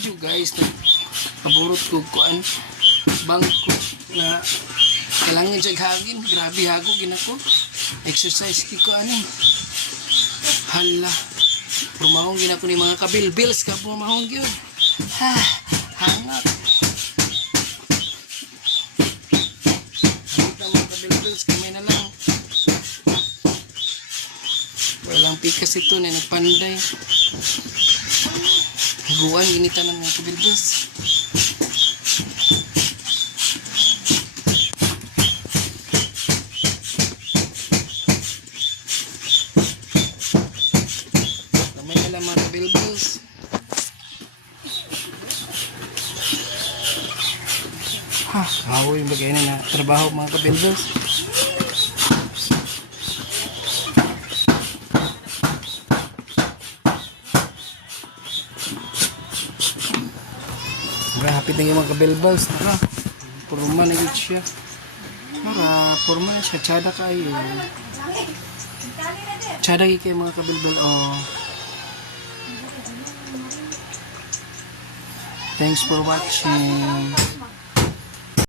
video guys, paborot ko kuan bangko na kailangan jag hagin, grabe hago ginako. Exercise ki ko ani. Hala. Pumahong ginako ni mga kabilbils ka pumahong gyud. Ha, hangat. Hangat mga kabilbils kamay na lang. Walang pikas ito na nagpanday. Higuan ginita ng mga kabilbils. Mga kabilbils. Ha, hawo yung bagay na trabaho mga kabilbils. Hapit na yung mga kabilbils. Naka, purma na yun siya. Naka, purma na siya. Tsada kayo. Tsada kayo mga kabilbils. Oh. Thanks for watching.